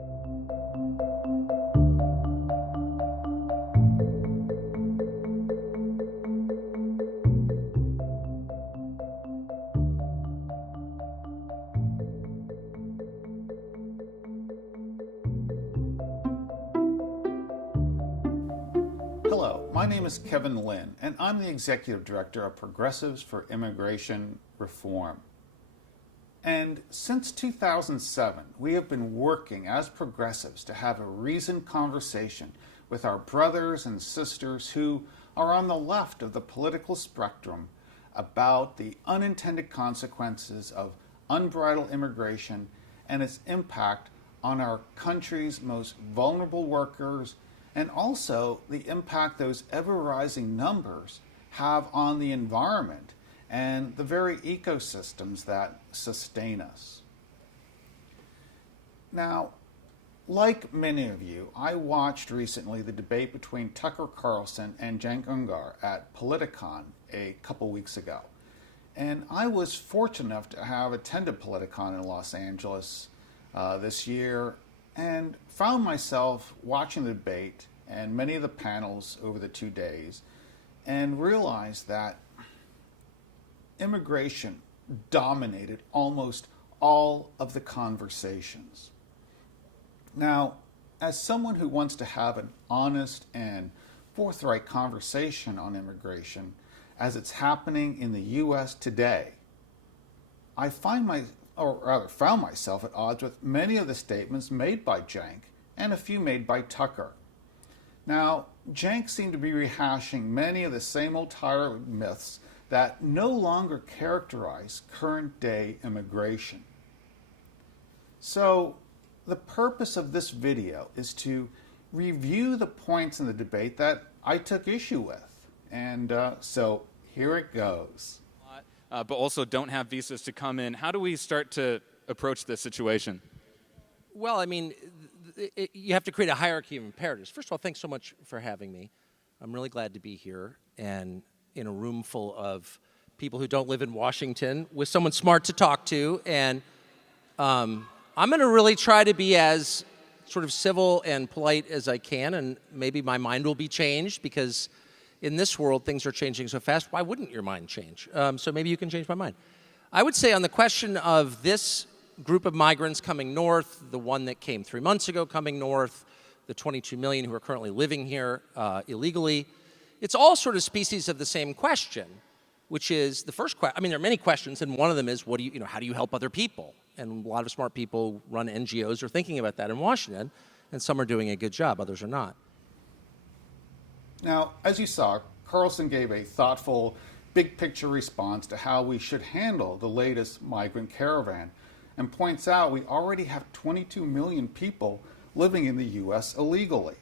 Hello, my name is Kevin Lynn, and I'm the Executive Director of Progressives for Immigration Reform. And since 2007, we have been working as progressives to have a reasoned conversation with our brothers and sisters who are on the left of the political spectrum about the unintended consequences of unbridled immigration and its impact on our country's most vulnerable workers, and also the impact those ever-rising numbers have on the environment and the very ecosystems that sustain us. Now, like many of you, I watched recently the debate between Tucker Carlson and Cenk Uygur at Politicon a couple weeks ago. And I was fortunate enough to have attended Politicon in Los Angeles this year, and found myself watching the debate and many of the panels over the 2 days, and realized that immigration dominated almost all of the conversations. Now, as someone who wants to have an honest and forthright conversation on immigration as it's happening in the U.S. today, I found myself at odds with many of the statements made by Cenk and a few made by Tucker. Now, Cenk seemed to be rehashing many of the same old tired myths that no longer characterize current-day immigration. So, the purpose of this video is to review the points in the debate that I took issue with. And so, here it goes. But also don't have visas to come in. How do we start to approach this situation? Well, I mean, you have to create a hierarchy of imperatives. First of all, thanks so much for having me. I'm really glad to be here and in a room full of people who don't live in Washington with someone smart to talk to. And I'm going to really try to be as sort of civil and polite as I can, and maybe my mind will be changed because in this world, things are changing so fast. Why wouldn't your mind change? So maybe you can change my mind. I would say on the question of this group of migrants coming north, the one that came 3 months ago coming north, the 22 million who are currently living here illegally, it's all sort of species of the same question, which is the first question. I mean, there are many questions, and one of them is, how do you help other people? And a lot of smart people run NGOs are thinking about that in Washington, and some are doing a good job, others are not. Now, as you saw, Carlson gave a thoughtful, big-picture response to how we should handle the latest migrant caravan, and points out we already have 22 million people living in the U.S. illegally.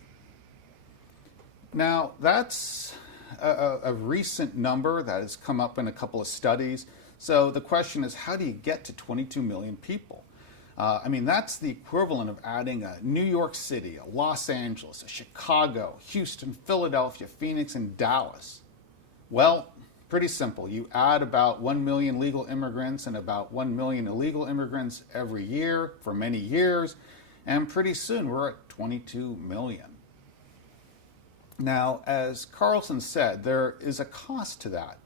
Now, that's a recent number that has come up in a couple of studies. So the question is, how do you get to 22 million people? I mean, that's the equivalent of adding a New York City, a Los Angeles, a Chicago, Houston, Philadelphia, Phoenix, and Dallas. Well, pretty simple. You add about 1 million legal immigrants and about 1 million illegal immigrants every year for many years, and pretty soon we're at 22 million. Now, as Carlson said, there is a cost to that,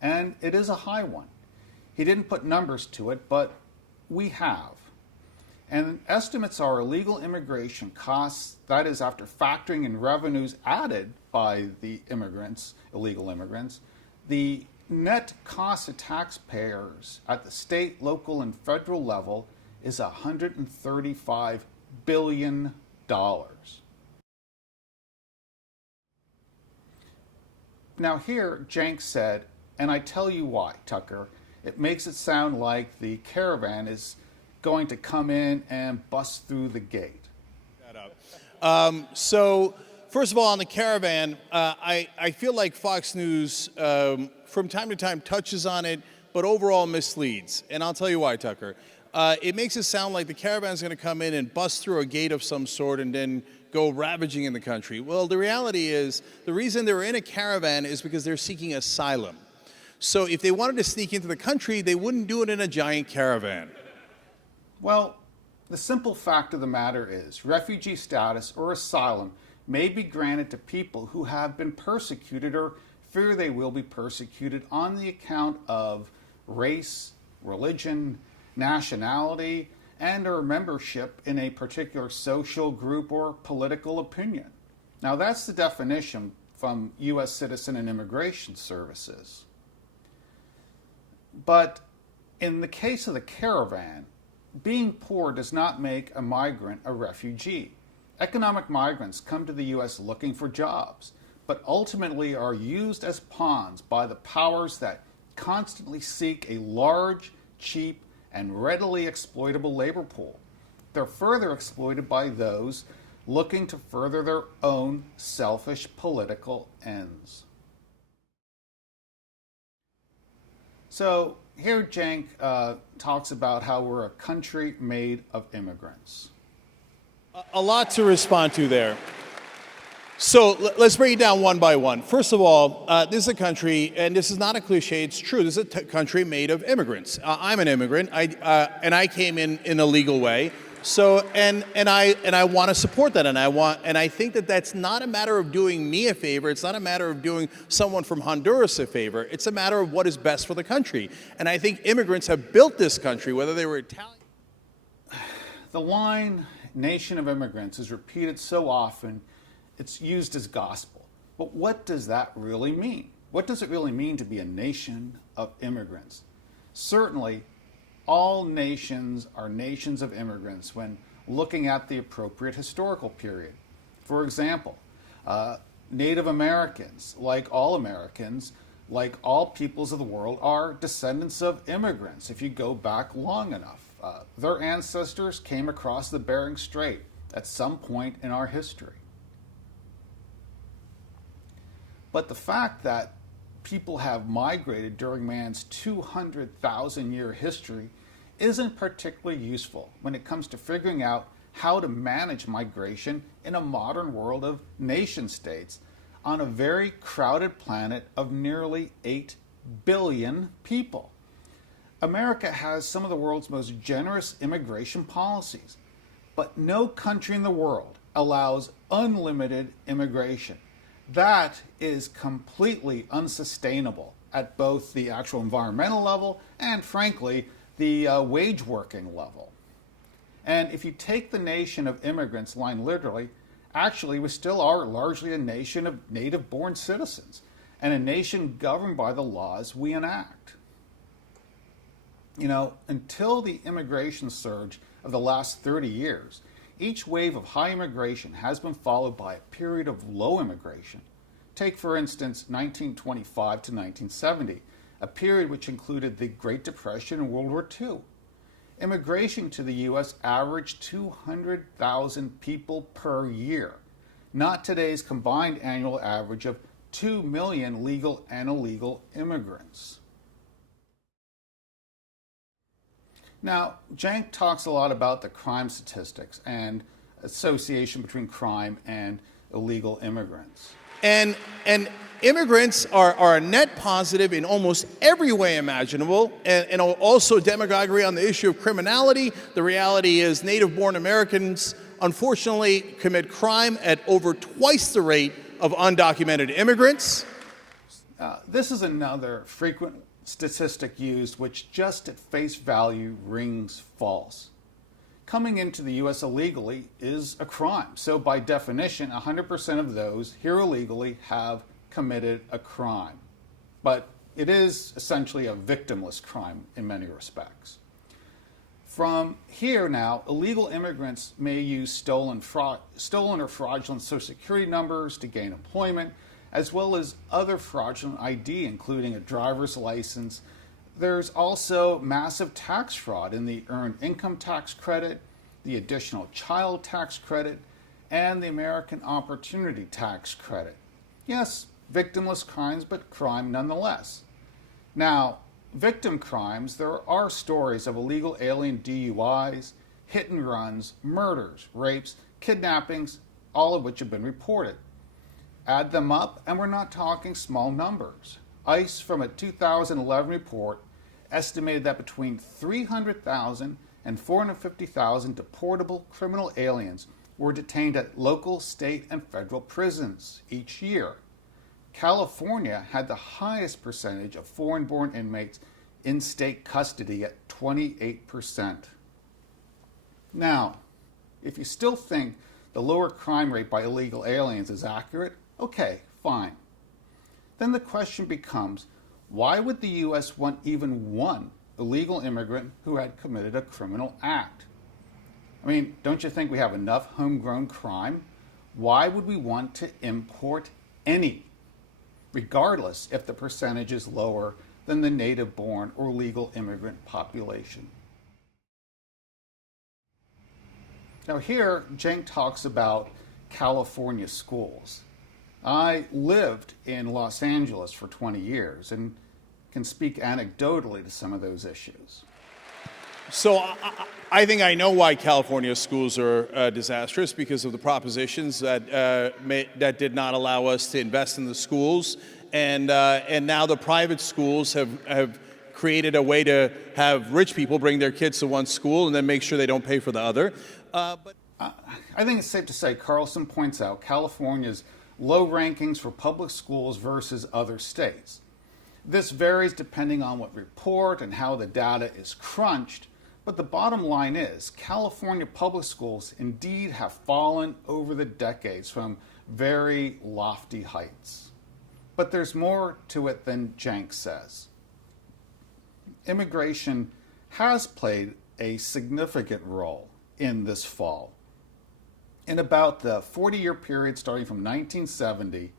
and it is a high one. He didn't put numbers to it, but we have. And estimates are illegal immigration costs, that is after factoring in revenues added by the immigrants, illegal immigrants, the net cost to taxpayers at the state, local, and federal level is $135 billion. Now here, Cenk said, and I tell you why, Tucker, it makes it sound like the caravan is going to come in and bust through the gate. Shut up. So, first of all, on the caravan, I feel like Fox News from time to time touches on it, but overall misleads. And I'll tell you why, Tucker. It makes it sound like the caravan is going to come in and bust through a gate of some sort and then go ravaging in the country. Well, the reality is the reason they're in a caravan is because they're seeking asylum. So if they wanted to sneak into the country, they wouldn't do it in a giant caravan. Well, The simple fact of the matter is, refugee status or asylum may be granted to people who have been persecuted or fear they will be persecuted on the account of race, religion, nationality, and or membership in a particular social group or political opinion. Now that's the definition from U.S. Citizen and Immigration Services. But in the case of the caravan, being poor does not make a migrant a refugee. Economic migrants come to the U.S. looking for jobs, but ultimately are used as pawns by the powers that constantly seek a large, cheap, and readily exploitable labor pool. They're further exploited by those looking to further their own selfish political ends. So here Cenk talks about how we're a country made of immigrants. A lot to respond to there. So let's break it down one by one. First of all, this is a country, and this is not a cliche, it's true, this is a country made of immigrants. I'm an immigrant, and I came in a legal way. So, and I want to support that, and I think that that's not a matter of doing me a favor, it's not a matter of doing someone from Honduras a favor, it's a matter of what is best for the country. And I think immigrants have built this country, whether they were Italian. The line, nation of immigrants, is repeated so often, it's used as gospel. But what does that really mean? What does it really mean to be a nation of immigrants? Certainly, all nations are nations of immigrants when looking at the appropriate historical period. For example, Native Americans, like all peoples of the world, are descendants of immigrants if you go back long enough. Their ancestors came across the Bering Strait at some point in our history. But the fact that people have migrated during man's 200,000-year history isn't particularly useful when it comes to figuring out how to manage migration in a modern world of nation-states on a very crowded planet of nearly 8 billion people. America has some of the world's most generous immigration policies, but no country in the world allows unlimited immigration. That is completely unsustainable at both the actual environmental level and, frankly, the wage working level. And if you take the nation of immigrants line literally, actually we still are largely a nation of native-born citizens and a nation governed by the laws we enact. You know, until the immigration surge of the last 30 years, each wave of high immigration has been followed by a period of low immigration. Take, for instance, 1925 to 1970, a period which included the Great Depression and World War II. Immigration to the U.S. averaged 200,000 people per year, not today's combined annual average of 2 million legal and illegal immigrants. Now, Cenk talks a lot about the crime statistics and association between crime and illegal immigrants. And immigrants are a net positive in almost every way imaginable, and also demagoguery on the issue of criminality. The reality is native-born Americans, unfortunately, commit crime at over twice the rate of undocumented immigrants. This is another frequent statistic used which just at face value rings false. Coming into the U.S. illegally is a crime. So by definition, 100% of those here illegally have committed a crime. But it is essentially a victimless crime in many respects. From here now, illegal immigrants may use stolen or fraudulent Social Security numbers to gain employment, as well as other fraudulent ID, including a driver's license. There's also massive tax fraud in the Earned Income Tax Credit, the Additional Child Tax Credit, and the American Opportunity Tax Credit. Yes, victimless crimes, but crime nonetheless. Now, victim crimes, there are stories of illegal alien DUIs, hit and runs, murders, rapes, kidnappings, all of which have been reported. Add them up, and we're not talking small numbers. ICE, from a 2011 report, estimated that between 300,000 and 450,000 deportable criminal aliens were detained at local, state, and federal prisons each year. California had the highest percentage of foreign-born inmates in state custody at 28%. Now, if you still think the lower crime rate by illegal aliens is accurate, okay, fine. Then the question becomes, why would the U.S. want even one illegal immigrant who had committed a criminal act? I mean, don't you think we have enough homegrown crime? Why would we want to import any, regardless if the percentage is lower than the native-born or legal immigrant population? Now here, Cenk talks about California schools. I lived in Los Angeles for 20 years and can speak anecdotally to some of those issues. So I think I know why California schools are disastrous, because of the propositions that did not allow us to invest in the schools, and now the private schools have created a way to have rich people bring their kids to one school and then make sure they don't pay for the other. But I think it's safe to say Carlson points out California's low rankings for public schools versus other states. This varies depending on what report and how the data is crunched, but the bottom line is California public schools indeed have fallen over the decades from very lofty heights. But there's more to it than Cenk says. Immigration has played a significant role in this fall. In about the 40-year period starting from 1970,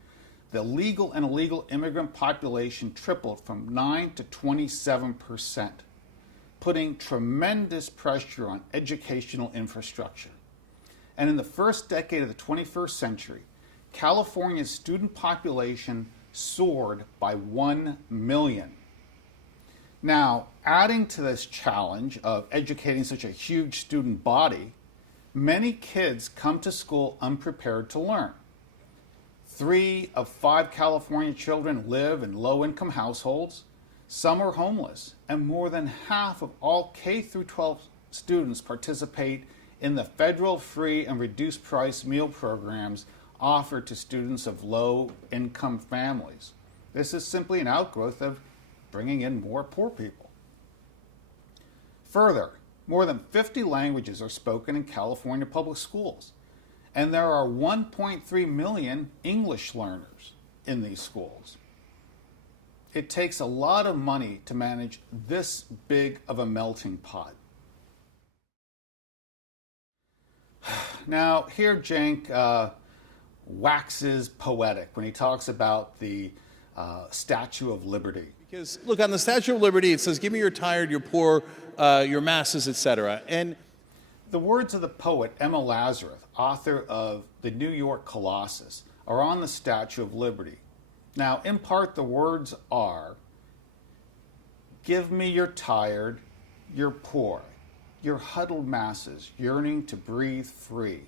the legal and illegal immigrant population tripled from 9 to 27%, putting tremendous pressure on educational infrastructure. And in the first decade of the 21st century, California's student population soared by 1 million. Now, adding to this challenge of educating such a huge student body, many kids come to school unprepared to learn. 3 of 5 California children live in low-income households. Some are homeless, and more than half of all K-12 students participate in the federal free and reduced price meal programs offered to students of low-income families. This is simply an outgrowth of bringing in more poor people. Further, more than 50 languages are spoken in California public schools, and there are 1.3 million English learners in these schools. It takes a lot of money to manage this big of a melting pot. Now, here Cenk waxes poetic when he talks about the Statue of Liberty. because look, on the Statue of Liberty, it says, "Give me your tired, your poor, your masses, etc." And the words of the poet Emma Lazarus, author of The New York Colossus, are on the Statue of Liberty. Now, in part, the words are, "Give me your tired, your poor, your huddled masses yearning to breathe free.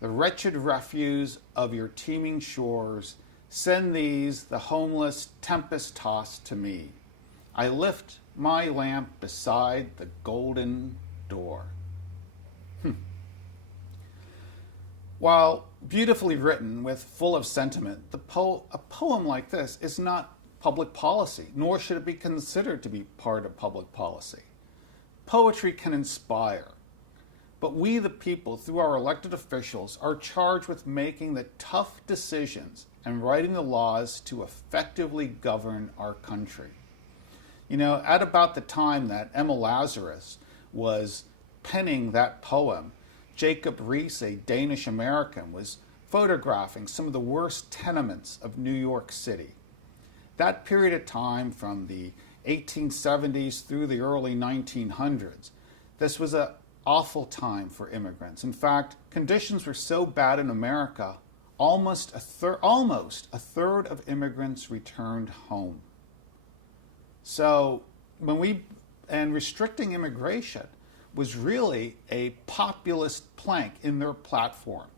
The wretched refuse of your teeming shores, send these, the homeless, tempest-tossed to me. I lift my lamp beside the golden door." While beautifully written with full of sentiment, a poem like this is not public policy, nor should it be considered to be part of public policy. Poetry can inspire, but we the people, through our elected officials, are charged with making the tough decisions and writing the laws to effectively govern our country. You know, at about the time that Emma Lazarus was penning that poem, Jacob Riis, a Danish American, was photographing some of the worst tenements of New York City. That period of time, from the 1870s through the early 1900s, this was an awful time for immigrants. In fact, conditions were so bad in America, almost a third of immigrants returned home. So restricting immigration was really a populist plank in their platform,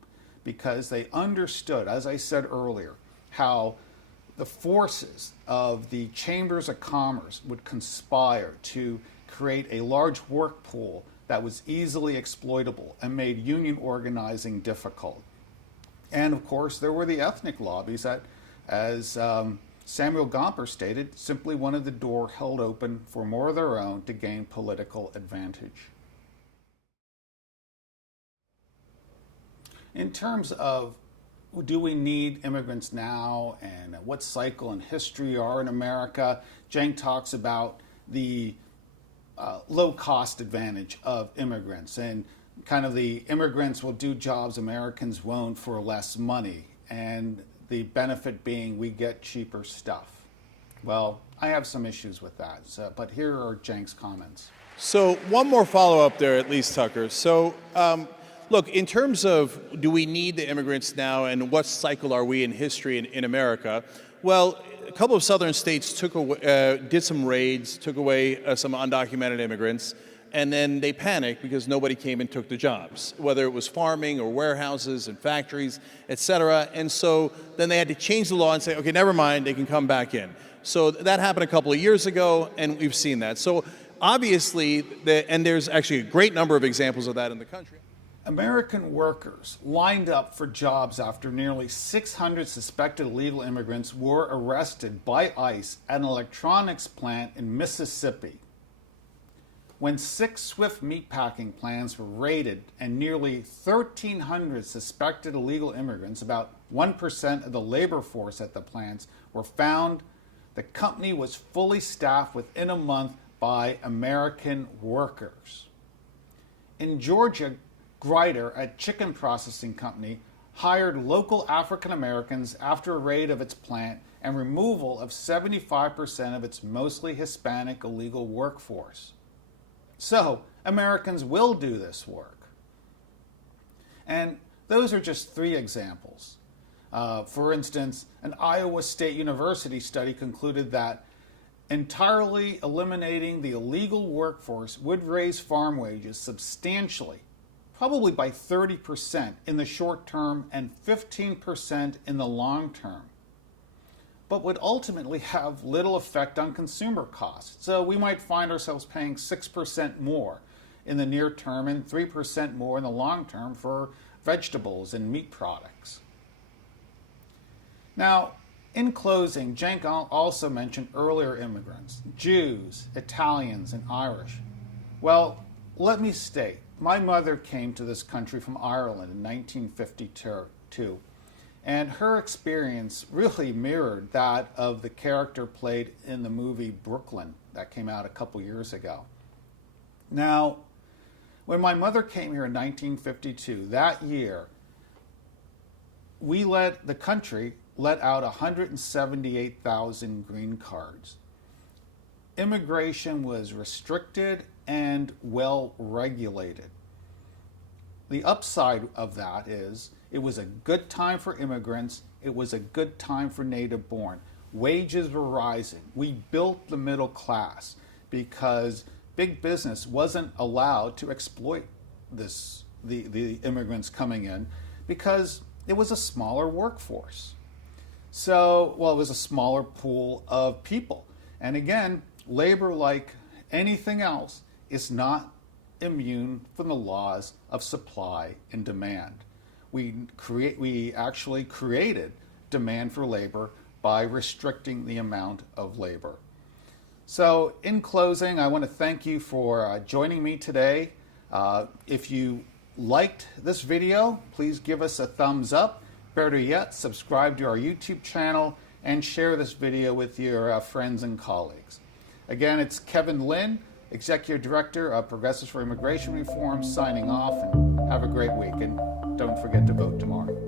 because they understood, as I said earlier, how the forces of the chambers of commerce would conspire to create a large work pool that was easily exploitable and made union organizing difficult. And of course, there were the ethnic lobbies that, as Samuel Gomper stated, simply wanted the door held open for more of their own to gain political advantage. In terms of do we need immigrants now and what cycle and history are in America, Cenk talks about the low-cost advantage of immigrants and kind of the immigrants will do jobs Americans won't for less money, and the benefit being we get cheaper stuff. Well, I have some issues with that, but here are Cenk's comments. So one more follow-up there, at least, Tucker. So look, in terms of do we need the immigrants now and what cycle are we in history in America? Well, a couple of southern states did some raids, took away some undocumented immigrants, and then they panicked because nobody came and took the jobs, whether it was farming or warehouses and factories, et cetera. And so then they had to change the law and say, okay, never mind, they can come back in. So that happened a couple of years ago, and we've seen that. So obviously, and there's actually a great number of examples of that in the country. American workers lined up for jobs after nearly 600 suspected illegal immigrants were arrested by ICE at an electronics plant in Mississippi. When 6 Swift meatpacking plants were raided and nearly 1,300 suspected illegal immigrants, about 1% of the labor force at the plants, were found, the company was fully staffed within a month by American workers. In Georgia, Grider, a chicken processing company, hired local African Americans after a raid of its plant and removal of 75% of its mostly Hispanic illegal workforce. So, Americans will do this work. And those are just 3 examples. For instance, an Iowa State University study concluded that entirely eliminating the illegal workforce would raise farm wages substantially, probably by 30% in the short term and 15% in the long term, but would ultimately have little effect on consumer costs. So we might find ourselves paying 6% more in the near term and 3% more in the long term for vegetables and meat products. Now, in closing, Cenk also mentioned earlier immigrants, Jews, Italians, and Irish. Well, let me state, my mother came to this country from Ireland in 1952, and her experience really mirrored that of the character played in the movie Brooklyn that came out a couple years ago. Now, when my mother came here in 1952, that year, the country let out 178,000 green cards. Immigration was restricted and well regulated. The upside of that is it was a good time for immigrants. It was a good time for native born. Wages were rising. We built the middle class because big business wasn't allowed to exploit the immigrants coming in because it was a smaller workforce. So, well, it was a smaller pool of people. And again, labor, like anything else, is not immune from the laws of supply and demand. We actually created demand for labor by restricting the amount of labor. So in closing, I want to thank you for joining me today. If you liked this video, please give us a thumbs up. Better yet, subscribe to our YouTube channel and share this video with your friends and colleagues. Again, it's Kevin Lynn, Executive Director of Progressives for Immigration Reform, signing off, and have a great week. And don't forget to vote tomorrow.